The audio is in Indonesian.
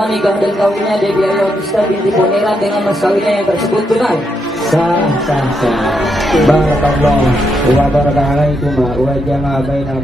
menikah dan kawinnya Debbie Aryotista binti Bonera dengan mas kawinnya yang tersebut tunai? Sah, sah, sah. Barakallah wa baraka alaikum wa jama'a baina